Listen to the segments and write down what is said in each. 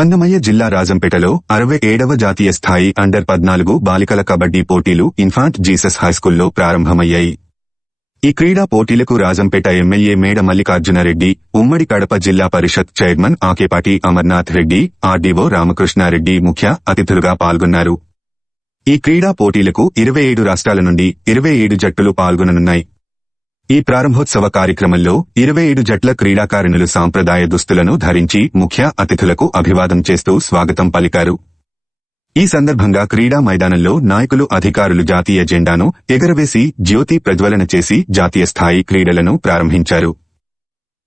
అన్నమయ్య జిల్లా రాజంపేటలో 67వ జాతీయ స్థాయి అండర్-14 బాలికల కబడ్డీ పోటీలు ఇన్ఫాంట్ జీసస్ హైస్కూల్లో ప్రారంభమయ్యాయి. ఈ క్రీడా పోటీలకు రాజంపేట ఎమ్మెల్యే మేడ మల్లికార్జునరెడ్డి, ఉమ్మడి కడప జిల్లా పరిషత్ చైర్మన్ ఆకేపాటి అమర్నాథ్ రెడ్డి, ఆర్డీఓ రామకృష్ణారెడ్డి ముఖ్య అతిథులుగా పాల్గొన్నారు. ఈ క్రీడా పోటీలకు 27 రాష్ట్రాల నుండి 27 జట్టులు పాల్గొననున్నాయి. ఈ ప్రారంభోత్సవ కార్యక్రమంలో 27 జట్ల క్రీడాకారిణులు సాంప్రదాయ దుస్తులను ధరించి ముఖ్య అతిథులకు అభివాదం చేస్తూ స్వాగతం పలికారు. ఈ సందర్భంగా క్రీడా మైదానంలో నాయకులు, అధికారులు జాతీయ జెండాను ఎగరవేసి జ్యోతి ప్రజ్వలన చేసి జాతీయ స్థాయి క్రీడలను ప్రారంభించారు.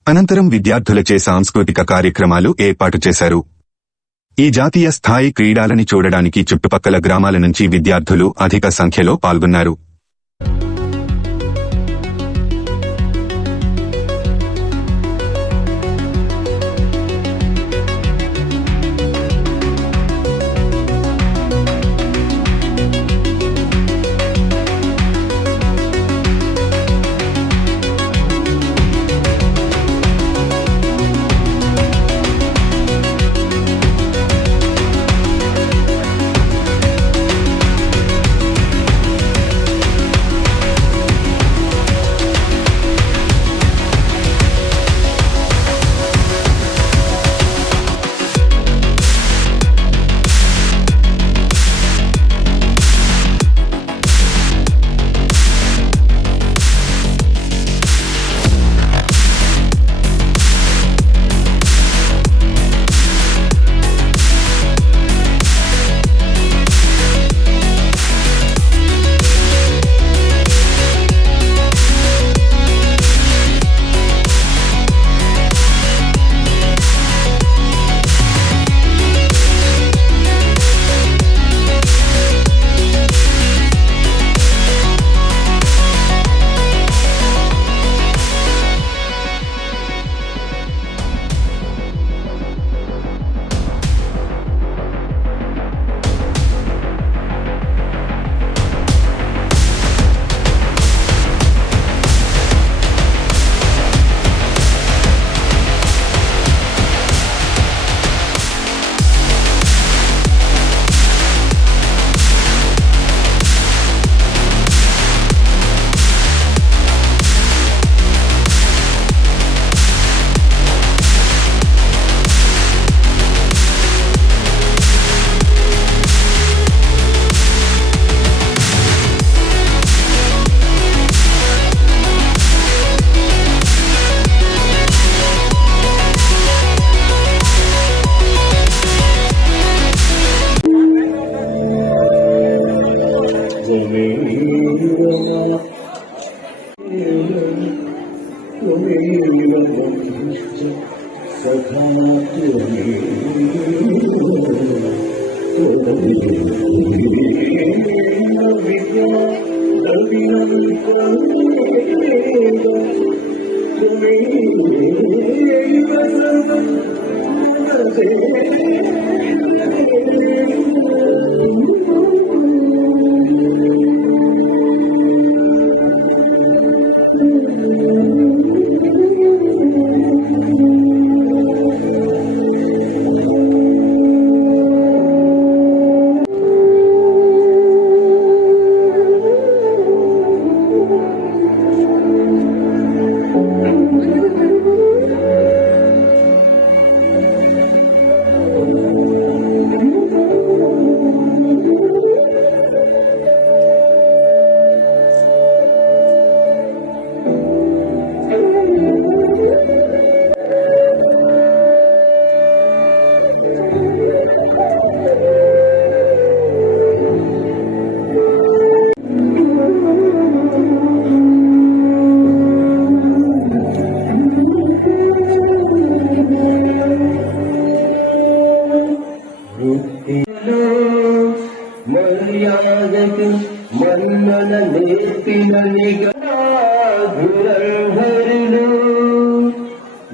అనంతరం విద్యార్థులచే సాంస్కృతిక కార్యక్రమాలు ఏర్పాటు చేశారు. ఈ జాతీయ స్థాయి క్రీడలని చూడడానికి చుట్టుపక్కల గ్రామాల నుంచి విద్యార్థులు అధిక సంఖ్యలో పాల్గొన్నారు.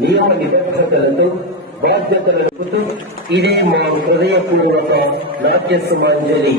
నియమ నిబద్ధతలతో బాధ్యతలతో ఇదే మా హృదయపూర్వక నాట్య సమాంజలి.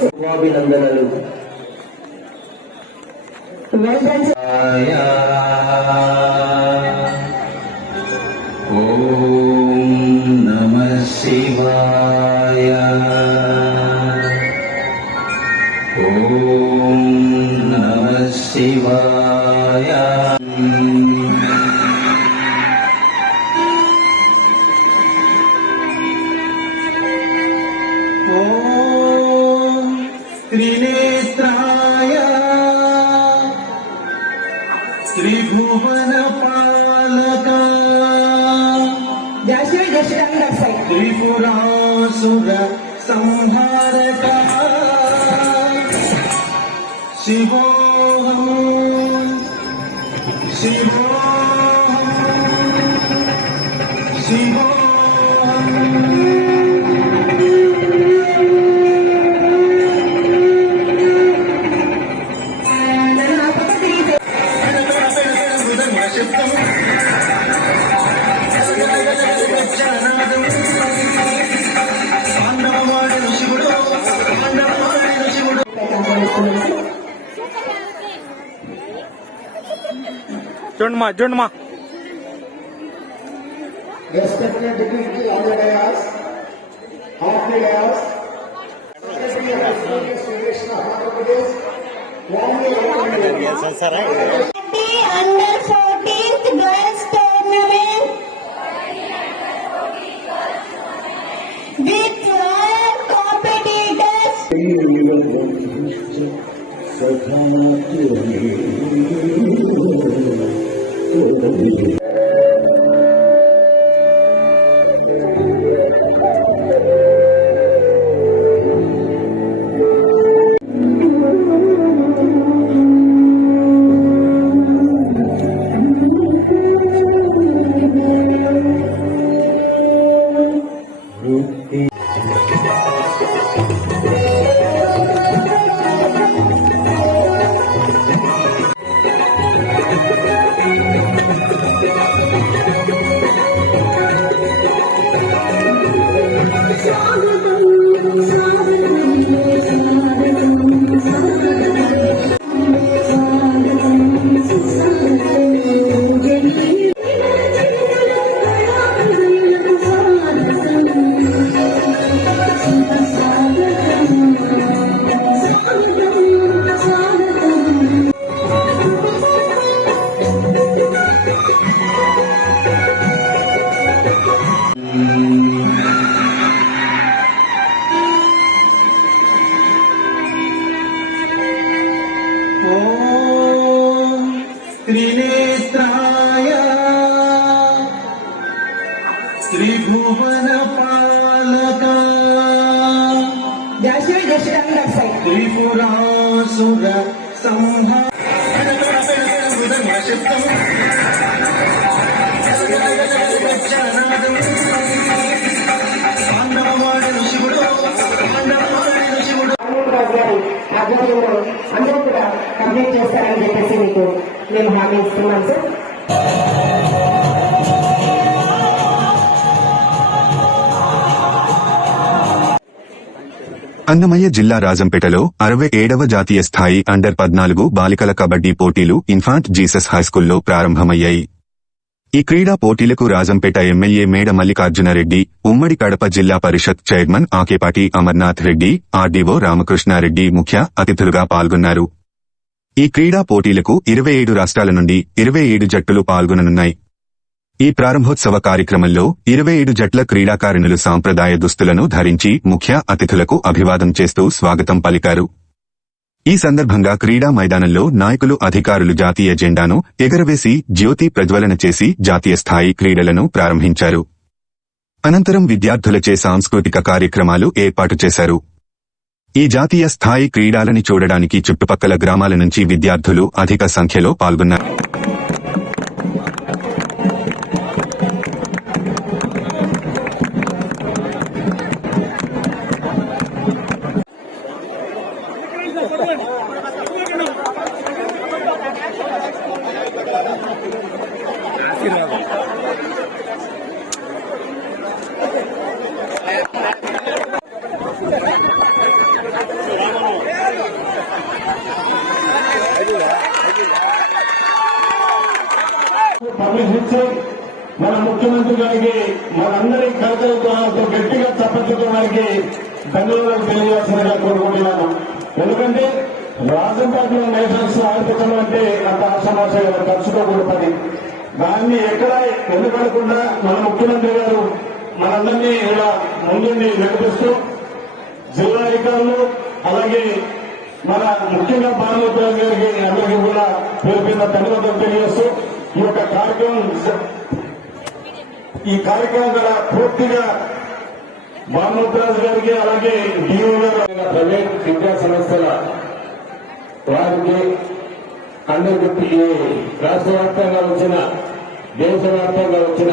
శుభాభినందనలు. ఓం నమః శివాయ. ఓం నమః శివాయ. ఓం త్రినేత్రాయ త్రిభువన పాలక త్రిపురాసుర సంహారక శివోహం శివోహం శివోహం. చూడమ్మా Respected dignity on the dais, off the dais, Secretary of the Police Federation of Andhra Pradesh, warmly welcome you. Under 14th girls tournament with 12 competitors. त्रिनेत्राय त्रिभुवनपालका Tripurasur संहार ఆధ్వర్యంలో అందరూ కూడా కంప్లీట్ చేస్తారని చెప్పేసి మీకు మేము హామీ ఇస్తున్నాం సార్. అన్నమయ్య జిల్లా రాజంపేటలో 67వ జాతీయ స్థాయి అండర్-14 బాలికల కబడ్డీ పోటీలు ఇన్ఫాంట్ జీసస్ హైస్కూల్లో ప్రారంభమయ్యాయి. ఈ క్రీడా పోటీలకు రాజంపేట ఎమ్మెల్యే మేడ మల్లికార్జునరెడ్డి, ఉమ్మడి కడప జిల్లా పరిషత్ చైర్మన్ ఆకేపాటి అమర్నాథ్ రెడ్డి, ఆర్డీఓ రామకృష్ణారెడ్డి ముఖ్య అతిథులుగా పాల్గొన్నారు. ఈ క్రీడా పోటీలకు 27 రాష్ట్రాల నుండి 27 జట్టులు పాల్గొననున్నాయి. ఈ ప్రారంభోత్సవ కార్యక్రమంలో 27 జట్ల క్రీడాకారిణులు సాంప్రదాయ దుస్తులను ధరించి ముఖ్య అతిథులకు అభివాదం చేస్తూ స్వాగతం పలికారు. ఈ సందర్భంగా క్రీడా మైదానంలో నాయకులు, అధికారులు జాతీయ జెండాను ఎగరవేసి జ్యోతి ప్రజ్వలన చేసి జాతీయ స్థాయి క్రీడలను ప్రారంభించారు. అనంతరం విద్యార్థులచే సాంస్కృతిక కార్యక్రమాలు ఏర్పాటు చేశారు. ఈ జాతీయ స్థాయి క్రీడలని చూడడానికి చుట్టుపక్కల గ్రామాల నుంచి విద్యార్థులు అధిక సంఖ్యలో పాల్గొన్నారు. పబ్లిక్ ఇచ్చి మన ముఖ్యమంత్రి గారికి మనందరి కలకలతో గట్టిగా తప్పచడం వారికి ధన్యవాదాలు తెలియజేస్తున్నగా కోరుకుంటున్నాను. ఎందుకంటే రాజంపేటలో నేషనల్స్ ఆడిపించడం అంటే అంత ఆశామాషగా ఖర్చుతో కూడుతుంది. దాన్ని ఎక్కడ వెనుకడకుండా మన ముఖ్యమంత్రి గారు మనందరినీ ఇలా ముందుండి నడిపిస్తూ జిల్లా అధికారులు అలాగే మన ముఖ్యంగా భానుమతిరాజు గారికి అందరికీ కూడా పేరు పేరున ధన్యవాదాలు తెలియజేస్తూ ఈ కార్యక్రమం ద్వారా పూర్తిగా భానుమతిరాజు గారికి అలాగే డిఓ గారు ప్రైవేట్ విద్యా సంస్థల వారికి అందరికీ రాష్ట్ర వ్యాప్తంగా వచ్చిన దేశవ్యాప్తంగా వచ్చిన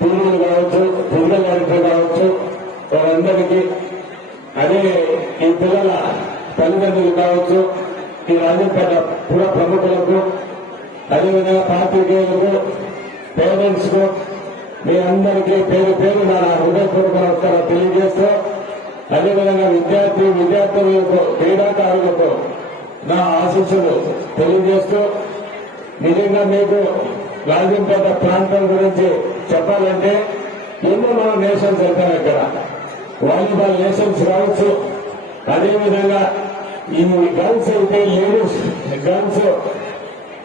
పూర్వులు కావచ్చు, పిల్లల వారికి కావచ్చు, వారందరికీ అదే ఈ పిల్లల తల్లిదండ్రులు కావచ్చు, ఈ రాజంపేట పుర ప్రముఖులకు, అదేవిధంగా పాత్రికేయులకు, పేరెంట్స్ కు మీ అందరికీ పేరు పేరు నా హృదయపూర్వక నమస్కారం తెలియజేస్తూ, అదేవిధంగా విద్యార్థులకు క్రీడాకారులకు నా ఆశీస్సులు తెలియజేస్తూ, నిజంగా మీకు రాజంపేట ప్రాంతం గురించి చెప్పాలంటే ఎన్నో మనం నేషన్స్ వెళ్తాం. ఇక్కడ వాలీబాల్ నేషన్స్ కావచ్చు, అదేవిధంగా ఈ గర్ల్స్ అయితే లేడీస్ గర్ల్స్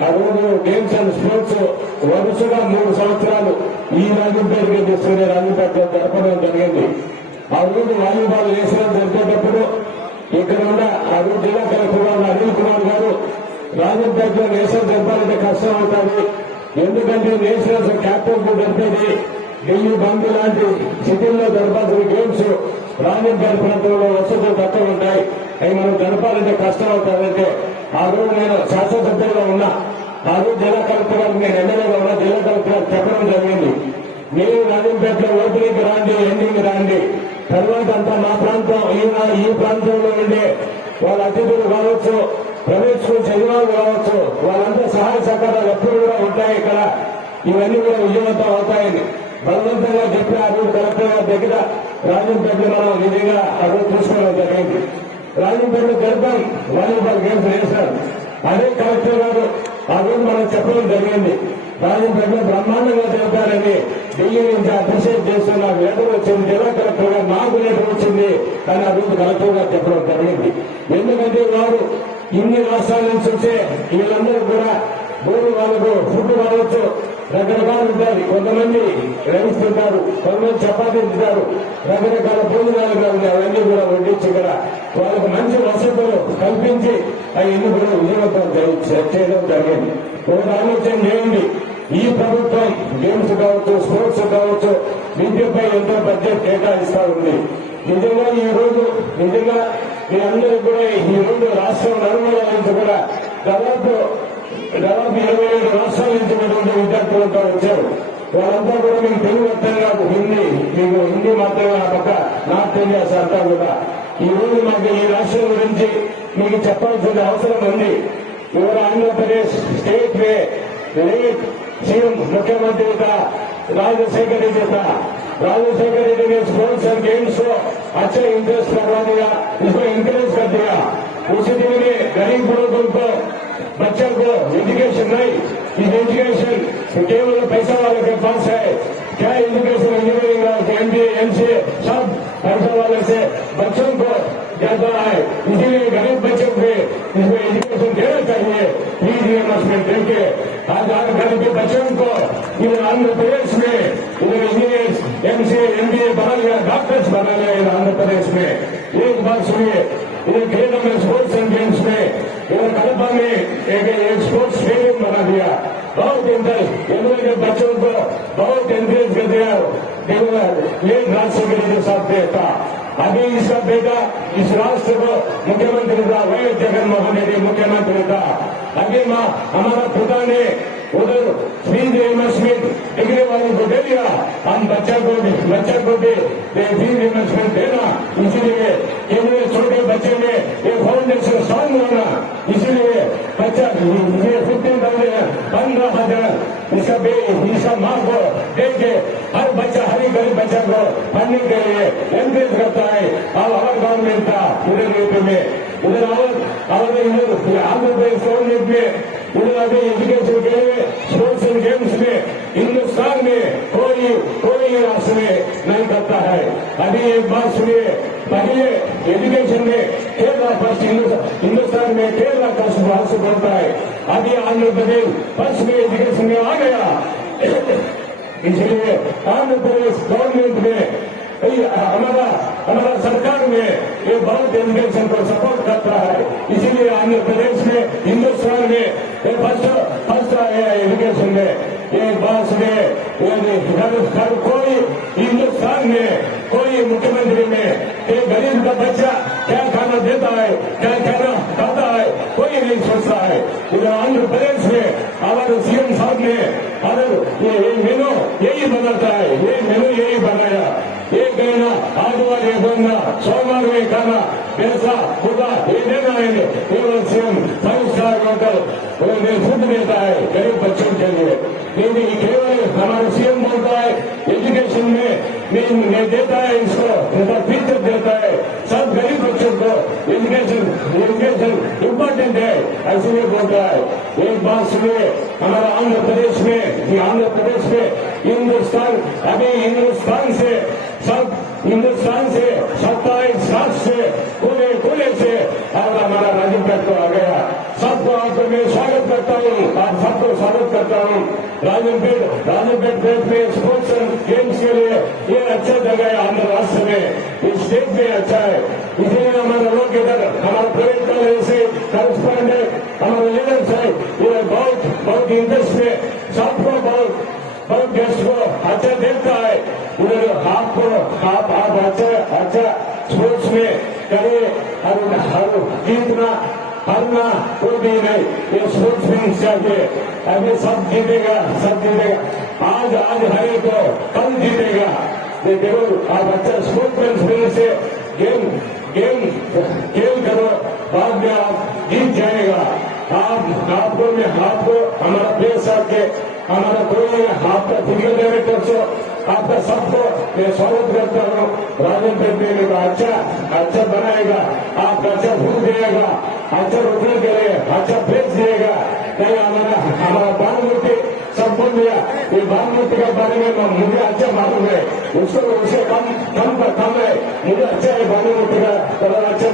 ఆ రోజు గేమ్స్ అండ్ స్పోర్ట్స్ వరుసగా 3 సంవత్సరాలు ఈ రాజంపేటకి తీసుకునే రాజంపేటలో జరపడం జరిగింది. ఆ రోజు వాలీబాల్ నేషనల్ జరిపేటప్పుడు ఇక్కడ ఉన్న ఆ రోజు జిల్లా కలెక్టర్ గారు అనిల్ కుమార్ గారు రాజంపేటలో నేషనల్ జరపాలంటే కష్టం అవుతుంది, ఎందుకంటే నేషనల్స్ క్యాప్టెన్ జరిపేది ఢిల్లీ బంద్ లాంటి సిటీల్లో జరపాల్సిన గేమ్స్ రాజంపేట ప్రాంతంలో వసతులు తక్కువ ఉంటాయి, అవి మనం జరపాలంటే కష్టం అవుతారంటే ఆ రోజు నేను శాసనసభ్యులుగా ఉన్నా. ఆ రోజు జిల్లా కలెక్టర్ గారు నేను ఎమ్మెల్యేగా ఉన్నా. జిల్లా కలెక్టర్ గారు చెప్పడం జరిగింది, మీరు రాజంపేటలో ఓపెనింగ్ రాండి, ఎండింగ్ రాండి, తర్వాత అంతా మా ప్రాంతం ఈ ప్రాంతంలో ఉండే వాళ్ళ అతిథులు కావచ్చు, ప్రైవేట్ స్కూల్ చదివాళ్ళు కావచ్చు, వాళ్ళంతా సహాయ సహకారాలు ఎప్పుడు కూడా ఉంటాయి. ఇక్కడ ఇవన్నీ కూడా విజయవంతం అవుతాయని బలవంతంగా చెప్పి ఆ రోజు కలెక్టర్ గారి దగ్గర రాజంపేటలో మనం నిజంగా ఆ రోజు చూసుకోవడం జరిగింది. రాజంపేటలో గర్భం వాలీబాల్ గేమ్స్ వేశారు. అదే కలెక్టర్ గారు ఆ రోజు మనం చెప్పడం జరిగింది, రాజంపేటలో బ్రహ్మాండంగా చెబుతారని ఢిల్లీ నుంచి అప్రిషియేట్ చేస్తూ నాకు లెటర్ వచ్చింది. జిల్లా కలెక్టర్ గారు నాకు లెటర్ వచ్చింది, కానీ ఆ రోజు కలెక్టర్ గారు చెప్పడం జరిగింది. ఎందుకంటే వారు ఇన్ని రాష్ట్రాల నుంచి వచ్చే వీళ్ళందరూ కూడా భూమి వాళ్ళకు ఫుడ్ కావచ్చు, రకరకాలు ఉంటాయి. కొంతమంది రైస్ తింటారు, కొంతమంది చపాతీ తింటారు, రకరకాల భోజనాలు ఉన్నాయి. అవన్నీ కూడా వడ్డించి ఇక్కడ వాళ్ళకు మంచి వసతులు కల్పించి అవన్నీ కూడా విజయవంతం చేయడం జరిగింది. ఒక ఆలోచన చేయండి, ఈ ప్రభుత్వం గేమ్స్ కావచ్చు, స్పోర్ట్స్ కావచ్చు, విద్యపై ఎంతో బడ్జెట్ కేటాయిస్తా ఉంది. నిజంగా ఈ రోజు నిజంగా మీ అందరూ కూడా ఈ రోజు రాష్ట్రం నలుమూల నుంచి కూడా దాదాపు 27 రాష్ట్రాల నుంచి ఉన్నటువంటి విద్యార్థులతో వచ్చారు. వాళ్ళంతా కూడా మీకు తెలుగు అర్థం కాదు, మీకు హిందీ మాత్రమే ఆ పక్క నార్త్ ఇండియాస్ అంతా కూడా. ఈ రోజు మాకు ఈ రాష్ట్రం గురించి మీకు చెప్పాల్సిన అవసరం ఉంది. ఇవాళ ఆంధ్రప్రదేశ్ स्टेट में लेट सीएम मुख्यमंत्री था राजशेखर रेड्डी था। राजशेखर रेड्डी ने स्पोर्ट्स और गेम्स को अच्छा इंटरेस्ट करवा दिया, इसको इंकरेज कर दिया। उसी दिन में गरीब लोगों को बच्चों को एजुकेशन नहीं, इस एजुकेशन केवल पैसा वाले के पास है। क्या एजुकेशन इंजीनियरिंग MBA MCA सब पैसा वाले से बच्चों को जाता है। इसीलिए गरीब बच्चों को इसमें एजुकेशन देना चाहिए, फीस रियम्बर्समेंट देके। आज गरीब के बच्चों को इधर आंध्र प्रदेश में इधर इंजीनियर्स MCA MBA बना लिया, डॉक्टर्स बना लिया इधर आंध्र प्रदेश में। एक बात सुनिए, इधर खेलों में स्पोर्ट्स एंड गेम्स में इधर कल्पा में एक स्पोर्ट्स स्टेडियम बना दिया। बहुत इंटरेस्ट के बच्चों को बहुत एनकरेज कर दिया। ये राजशेखर रेड्डी साहब देता। अभी इसका बेटा इस राष्ट्र को मुख्यमंत्री था, वैएस जगनमोहन रेड्डी मुख्यमंत्री था। अभी हमारा पिता ने उधर फीस रियम्बर्समेंट डिग्री वालों को दे दिया, हम बच्चा को भी फीस रियम्बर्समेंट देना। इसीलिए इन्हें छोटे बच्चे में ये फाउंडेशन स्ट्रांग होना, इसीलिए बच्चा 15,000 इसका माँ को देके हर बच्चा हर गरीब बच्चा को पढ़ने के लिए एनकरेज करता है। अब हर गवर्नमेंट था उधर यूपी में, उधर इधर आंध्र प्रदेश गवर्नमेंट में उधर अभी एजुकेशन के लिए स्पोर्ट्स एंड गेम्स में हिंदुस्तान में कोई राष्ट्र में नहीं करता है। अभी एक बात सुनिए, पहले एजुकेशन में केरला फर्स्ट, हिंदुस्तान में केरला फर्स्ट राष्ट्र होता है। अभी आंध्र प्रदेश फर्स्ट में एजुकेशन में आ गया। इसलिए आंध्र प्रदेश गवर्नमेंट में हमारा सरकार में ये बहुत एजुकेशन को सपोर्ट करता है। इसीलिए आंध्र प्रदेश में हिंदुस्तान में फर्स्ट आया एजुकेशन में। एक बात सुनिए, हर कोई हिंदुस्तान में कोई मुख्यमंत्री में एक गरीब का बच्चा क्या खाना देता है, क्या खाना खाता है, कोई नहीं सोचता है। इधर आंध्र प्रदेश में हमारे सीएम साहब ने ये मेनू यही बनाता है, ये मेनू यही बनाया। एक कहना आजवार ये बनना, सोमवार में खाना, पैसा खुदा ये देना है। केवल सीएम 5 स्टार होटल फूड देता है गरीब बच्चों के लिए। लेकिन केवल हमारा सीएम बोलता है एजुकेशन में देता है, इसको फीचर देता है। सब गरीब बच्चों को एजुकेशन इम्पोर्टेंट है, ऐसे बोलता है। एक बात सुनिए, हमारा आंध्र प्रदेश में हिंदुस्तान अभी हिंदुस्तान से 27 साल से कोने से और हमारा राजमपेट को आ गया। सबको आपको मैं स्वागत करता हूँ, आप सबको स्वागत करता हूँ। राजमपेट में स्पोर्ट्स एंड गेम्स के लिए ये अच्छा जगह है आंध्र राष्ट्र में, इस स्टेट में अच्छा है। इसीलिए हमारे लोग इधर हमारे प्राइवेट कॉलेज से करस्पॉन्डेंट हमारे लीडर्स है, ये बहुत इंटरेस्ट में सबको बहुत गेस्ट को अच्छा देखता है। उधर आपको आप अच्छा स्पोर्ट्स में करे और जीतना हारना कोई भी नहीं, ये स्पोर्ट्स में चाहिए। अभी सब जीतेगा। आज हरे को कल जीतेगा। देखो आप अच्छा स्पोर्ट्समैन से गेम खेल करो, बाद में आप जीत जाएगा। आपको हमारा प्लेस आके हमारा कोई आपका फिजिकल डायरेक्टर से आपका सबको मैं स्वागत करता हूँ। राजमपेट में अच्छा बनाएगा, आपका अच्छा फूड देगा, अच्छा रुकने के लिए अच्छा प्लेस देगा। कहीं हमारा बानमूर्ति सब बोल दिया, ये बानमूर्ति के बारे में मुझे अच्छा मालूम है, उससे कम है, मुझे अच्छा है बानमूर्ति का अच्छा